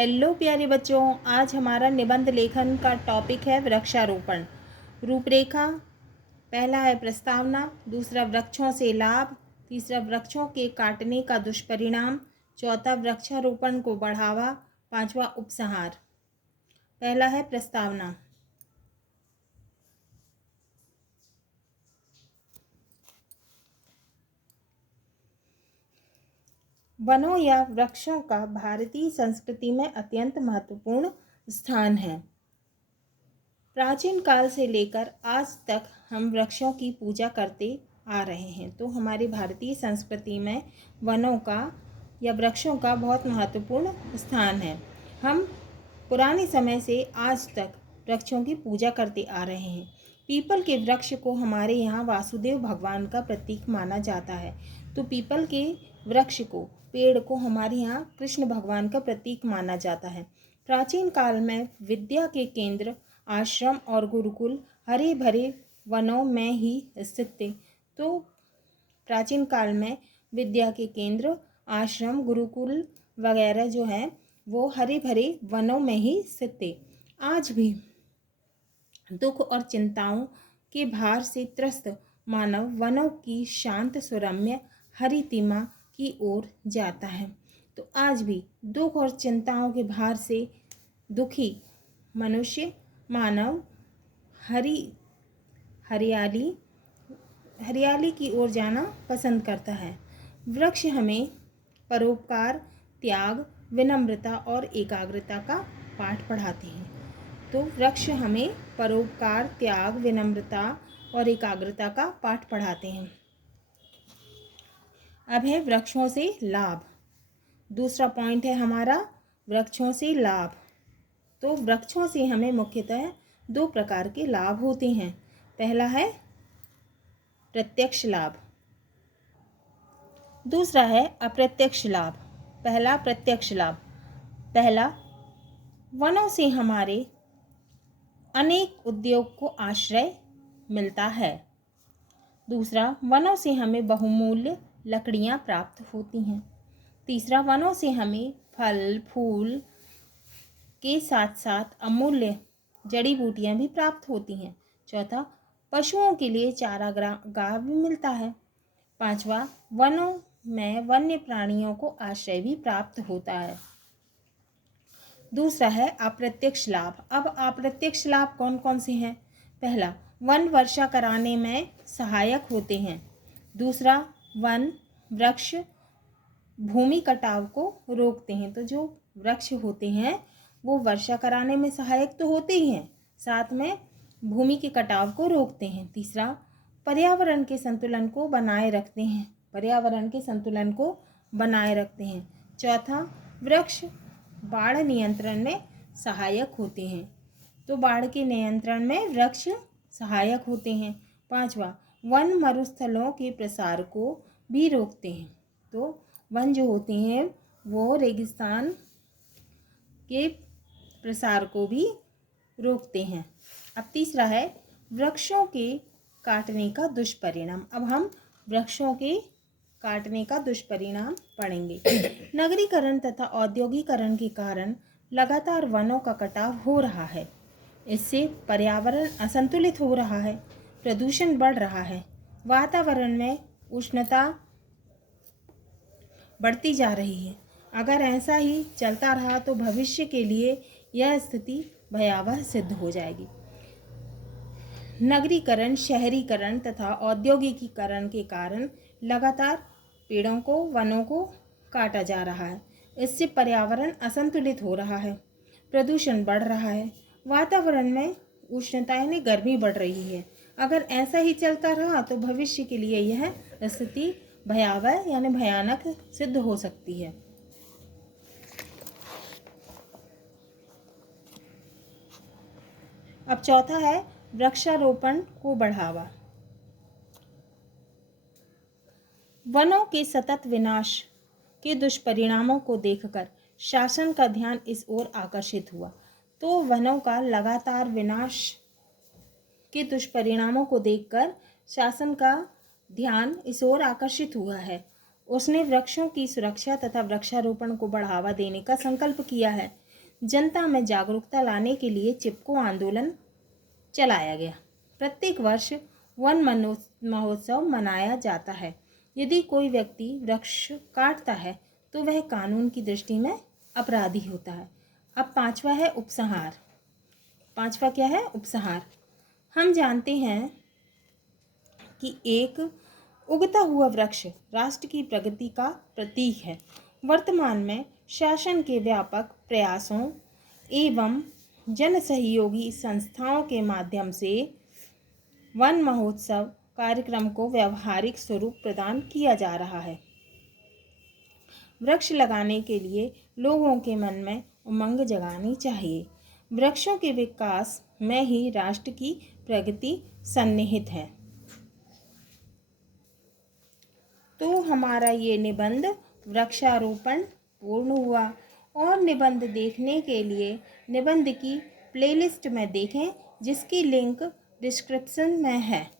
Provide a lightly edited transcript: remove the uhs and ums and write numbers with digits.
Hello प्यारे बच्चों, आज हमारा निबंध लेखन का टॉपिक है वृक्षारोपण। रूपरेखा। पहला है प्रस्तावना, दूसरा वृक्षों से लाभ, तीसरा वृक्षों के काटने का दुष्परिणाम, चौथा वृक्षारोपण को बढ़ावा, पांचवा उपसंहार। पहला है प्रस्तावना। वनों या वृक्षों का भारतीय संस्कृति में अत्यंत महत्वपूर्ण स्थान है। प्राचीन काल से लेकर आज तक हम वृक्षों की पूजा करते आ रहे हैं, तो हमारी भारतीय संस्कृति में वनों का या वृक्षों का बहुत महत्वपूर्ण स्थान है। हम पुराने समय से आज तक वृक्षों की पूजा करते आ रहे हैं। पीपल के वृक्ष को हमारे यहाँ वासुदेव भगवान का प्रतीक माना जाता है, तो पीपल के वृक्ष को, पेड़ को हमारे यहाँ कृष्ण भगवान का प्रतीक माना जाता है। प्राचीन काल में विद्या के केंद्र, आश्रम और गुरुकुल हरे भरे वनों में ही स्थित थे। तो प्राचीन काल में विद्या के केंद्र, आश्रम, गुरुकुल वगैरह जो हैं वो हरे भरे वनों में ही स्थित थे। आज भी दुख और चिंताओं के भार से त्रस्त मानव वनों की शांत सुरम्य हरितिमा की ओर जाता है। तो आज भी दुख और चिंताओं के भार से दुखी मनुष्य, मानव हरियाली की ओर जाना पसंद करता है। वृक्ष हमें परोपकार, त्याग, विनम्रता और एकाग्रता का पाठ पढ़ाते हैं। तो वृक्ष हमें परोपकार, त्याग, विनम्रता और एकाग्रता का पाठ पढ़ाते हैं। अब है वृक्षों से लाभ। दूसरा पॉइंट है हमारा वृक्षों से लाभ। तो वृक्षों से हमें मुख्यतः दो प्रकार के लाभ होते हैं। पहला है प्रत्यक्ष लाभ, दूसरा है अप्रत्यक्ष लाभ। पहला प्रत्यक्ष लाभ। पहला, वनों से हमारे अनेक उद्योग को आश्रय मिलता है। दूसरा, वनों से हमें बहुमूल्य लकड़ियां प्राप्त होती हैं। तीसरा, वनों से हमें फल फूल के साथ साथ अमूल्य जड़ी बूटियां भी प्राप्त होती हैं। चौथा, पशुओं के लिए चारागाह भी मिलता है। पांचवा, वनों में वन्य प्राणियों को आश्रय भी प्राप्त होता है। दूसरा है अप्रत्यक्ष लाभ। अब अप्रत्यक्ष लाभ कौन कौन से हैं? पहला, वन वर्षा कराने में सहायक होते हैं। दूसरा, वन वृक्ष भूमि कटाव को रोकते हैं। तो जो वृक्ष होते हैं वो वर्षा कराने में सहायक तो होते ही हैं, साथ में भूमि के कटाव को रोकते हैं। तीसरा, पर्यावरण के संतुलन को बनाए रखते हैं। चौथा, वृक्ष बाढ़ नियंत्रण में सहायक होते हैं। तो बाढ़ के नियंत्रण में वृक्ष सहायक होते हैं। पांचवा, वन मरुस्थलों के प्रसार को भी रोकते हैं। तो वन जो होते हैं वो रेगिस्तान के प्रसार को भी रोकते हैं। अब तीसरा है वृक्षों के काटने का दुष्परिणाम। अब हम वृक्षों के काटने का दुष्परिणाम पढ़ेंगे। नगरीकरण तथा औद्योगिकरण के कारण लगातार वनों का कटाव हो रहा है। इससे पर्यावरण असंतुलित हो रहा है, प्रदूषण बढ़ रहा है, वातावरण में उष्णता बढ़ती जा रही है। अगर ऐसा ही चलता रहा तो भविष्य के लिए यह स्थिति भयावह सिद्ध हो जाएगी। नगरीकरण, शहरीकरण तथा औद्योगिकीकरण के कारण लगातार पेड़ों को, वनों को काटा जा रहा है। इससे पर्यावरण असंतुलित हो रहा है, प्रदूषण बढ़ रहा है, वातावरण में उष्णता यानी गर्मी बढ़ रही है। अगर ऐसा ही चलता रहा तो भविष्य के लिए यह स्थिति भयावह यानी भयानक सिद्ध हो सकती है। अब चौथा है वृक्षारोपण को बढ़ावा। वनों के सतत विनाश के दुष्परिणामों को देखकर शासन का ध्यान इस ओर आकर्षित हुआ। तो वनों का लगातार विनाश के दुष्परिणामों को देखकर शासन का ध्यान इस ओर आकर्षित हुआ है। उसने वृक्षों की सुरक्षा तथा वृक्षारोपण को बढ़ावा देने का संकल्प किया है। जनता में जागरूकता लाने के लिए चिपको आंदोलन चलाया गया। प्रत्येक वर्ष वन महोत्सव मनाया जाता है। यदि कोई व्यक्ति वृक्ष काटता है तो वह कानून की दृष्टि में अपराधी होता है। अब पांचवा है उपसंहार। पांचवा क्या है? उपसंहार। हम जानते हैं कि एक उगता हुआ वृक्ष राष्ट्र की प्रगति का प्रतीक है। वर्तमान में शासन के व्यापक प्रयासों एवं जन सहयोगी संस्थाओं के माध्यम से वन महोत्सव कार्यक्रम को व्यावहारिक स्वरूप प्रदान किया जा रहा है। वृक्ष लगाने के लिए लोगों के मन में उमंग जगानी चाहिए। वृक्षों के विकास में ही राष्ट्र की प्रगति सन्निहित है। तो हमारा ये निबंध वृक्षारोपण पूर्ण हुआ। और निबंध देखने के लिए निबंध की प्लेलिस्ट में देखें, जिसकी लिंक डिस्क्रिप्शन में है।